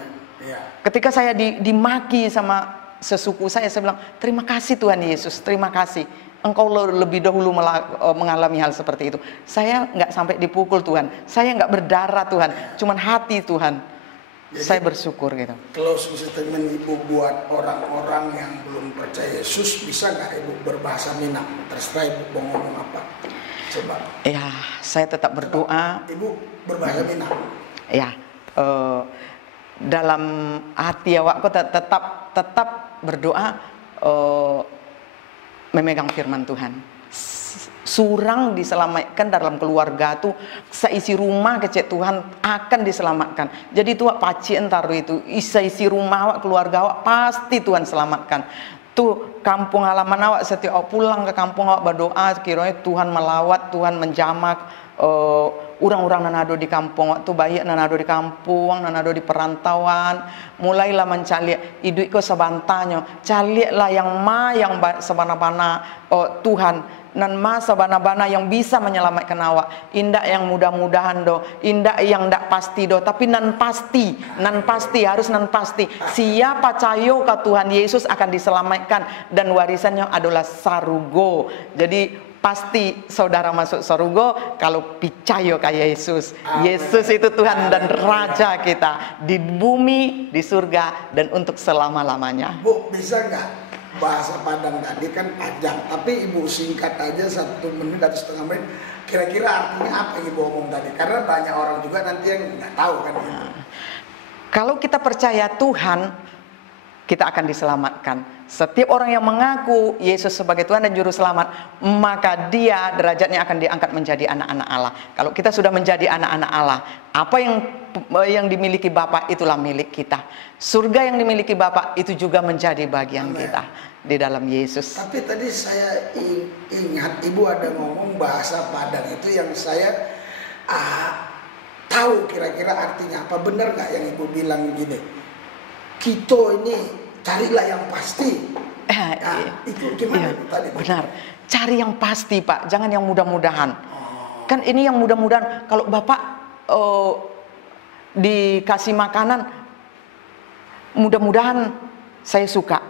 Ketika saya dimaki sama sesuku saya bilang, terima kasih Tuhan Yesus, terima kasih. Engkau lebih dahulu mengalami hal seperti itu. Saya nggak sampai dipukul Tuhan, saya nggak berdarah Tuhan, cuman hati Tuhan. Jadi, saya bersyukur gitu. Closing statement Ibu buat orang-orang yang belum percaya Yesus, bisa nggak Ibu berbahasa Minang? Terserah Ibu mau ngomong apa. Coba. Ya, saya tetap berdoa. Ibu berbahasa Minang. Ya, dalam hati awakku tetap berdoa, memegang firman Tuhan. Surang diselamatkan dalam keluarga tuh, seisi rumah kecil Tuhan akan diselamatkan. Jadi tuh paci entar itu isi rumah awak, keluarga awak pasti Tuhan selamatkan. Tuh kampung halaman awak, setiap pulang ke kampung awak berdoa, kiranya Tuhan melawat, Tuhan menjamak orang-orang nanado di kampung waktu bayi nanado di kampung, nanado di perantauan, mulailah mencari hidup ko sebantanyo, carilah yang sabana-bana Tuhan, nan ma sabana-bana yang bisa menyelamatkan awak, indak yang mudah-mudahan do, indak yang ndak pasti do, tapi nan pasti harus nan pasti. Siapa cayo ke Tuhan Yesus akan diselamatkan dan warisannya adalah sarugo. Jadi pasti saudara masuk surga kalau percaya ke Yesus. Yesus itu Tuhan dan Raja kita di bumi, di surga, dan untuk selama-lamanya. Bu, bisa nggak bahasa Padang tadi kan panjang, tapi Ibu singkat aja 1 menit atau setengah menit. Kira-kira artinya apa yang Ibu ngomong tadi? Karena banyak orang juga nanti yang nggak tahu kan. Kalau kita percaya Tuhan, kita akan diselamatkan. Setiap orang yang mengaku Yesus sebagai Tuhan dan Juru Selamat, maka dia derajatnya akan diangkat menjadi anak-anak Allah. Kalau kita sudah menjadi anak-anak Allah, apa yang dimiliki Bapa itulah milik kita. Surga yang dimiliki Bapa itu juga menjadi bagian kita di dalam Yesus. Tapi tadi saya ingat Ibu ada ngomong bahasa Padang itu yang saya tahu kira-kira artinya apa. Benar nggak yang Ibu bilang gini? Kita ini carilah yang pasti. Itu gimana itu tadi? Benar. Cari yang pasti Pak, jangan yang mudah-mudahan. Kan ini yang mudah-mudahan. Kalau Bapak dikasih makanan, mudah-mudahan saya suka.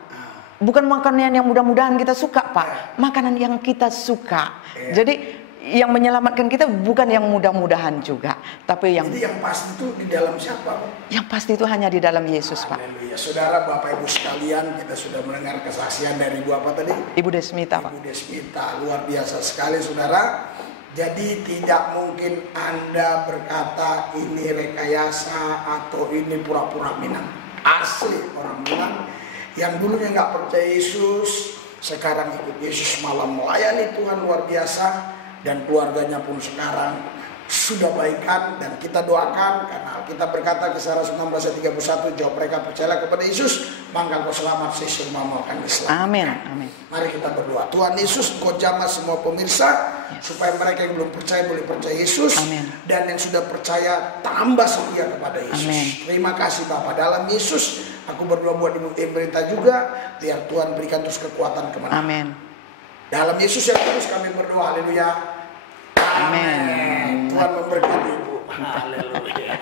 Bukan makanan yang mudah-mudahan kita suka Pak, makanan yang kita suka. Jadi yang menyelamatkan kita bukan yang mudah-mudahan juga, tapi yang. Jadi yang pasti itu di dalam siapa Pak? Yang pasti itu hanya di dalam Yesus Pak. Haleluya. Saudara, Bapak Ibu sekalian, kita sudah mendengar kesaksian dari Ibu apa tadi? Ibu Desmita Pak. Ibu Desmita, luar biasa sekali saudara. Jadi tidak mungkin Anda berkata ini rekayasa atau ini pura-pura Minang. Asli orang Minang yang dulunya nggak percaya Yesus, sekarang ikut Yesus, malah melayani Tuhan luar biasa. Dan keluarganya pun sekarang sudah baikan, dan kita doakan karena kita berkata Kisah Rasul 16:31, jawab mereka percaya kepada Yesus maka kau selamat, sesungguhnya mau akan diselamatkan. Amin, amin. Mari kita berdoa. Tuhan Yesus, Kau jamah semua pemirsa supaya mereka yang belum percaya boleh percaya Yesus. Amin. Dan yang sudah percaya tambah setia kepada Yesus. Amin. Terima kasih Bapak. Dalam Yesus aku berdoa buat Ibu Emerita juga, biar Tuhan berikan terus kekuatan kemenangan. Amin. Dalam Yesus yang terus kami berdoa. Haleluya. Amin. Tuhan memberkati Ibu. Haleluya.